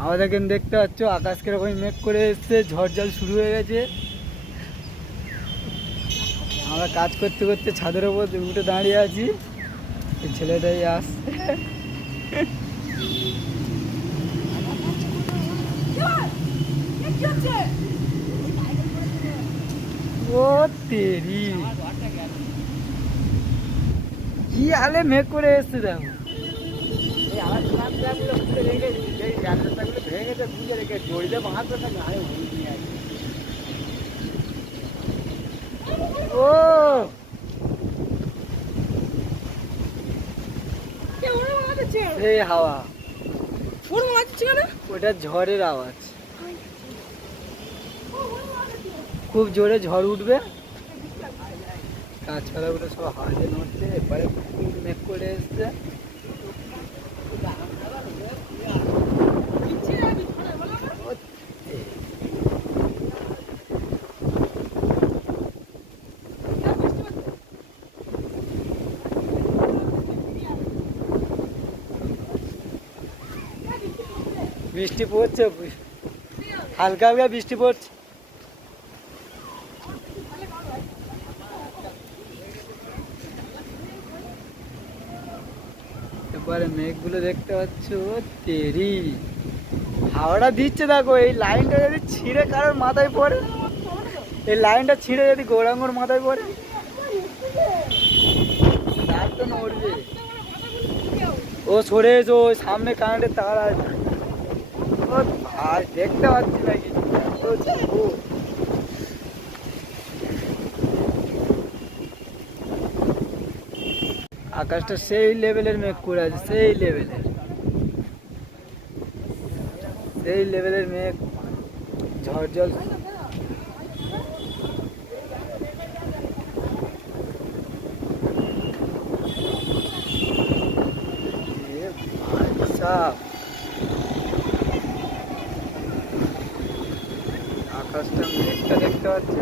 আমাদের এখানে দেখতে পাচ্ছ আকাশ কিরকম মেঘ করে এসছে, ঝড় জল শুরু হয়ে গেছে। আমরা কাজ করতে করতে ছাদের ওপর উঠে দাঁড়িয়ে আছি, এই ছেলেটাই আসছে। ও তেরি, কি হালে মেঘ করে এসছে দেখো। ও এই হাওয়া, ওটা ঝড়ের আওয়াজ। খুব জোরে ঝড় উঠবে, গাছপালাগুলো সব হাওয়াতে নড়ছে। এবারে খুব মেঘ করে এসছে। বৃষ্টি পড়ছে, হালকা হালকা বৃষ্টি পড়ছে। এবারে মেঘগুলো দেখতে পাচ্ছ, তেরি হাওয়াটা দিচ্ছে দেখো। এই লাইনটা যদি ছিঁড়ে কারোর মাথায় পড়ে, এই লাইনটা ছিঁড়ে যদি গৌরাঙ্গর মাথায় পড়ে, তার তো নড়বে। ও সরে এসো, ওই সামনে কারেন্টের তার আছে। ও ভাই দেখতে পাচ্ছি নাকি, আকাশটা সেই লেভেলের মেঘ করে আছে, সেই লেভেলের, সেই লেভেলের মেঘ। ঝড় জল আকাশটা মেঘটা দেখতে পাচ্ছি।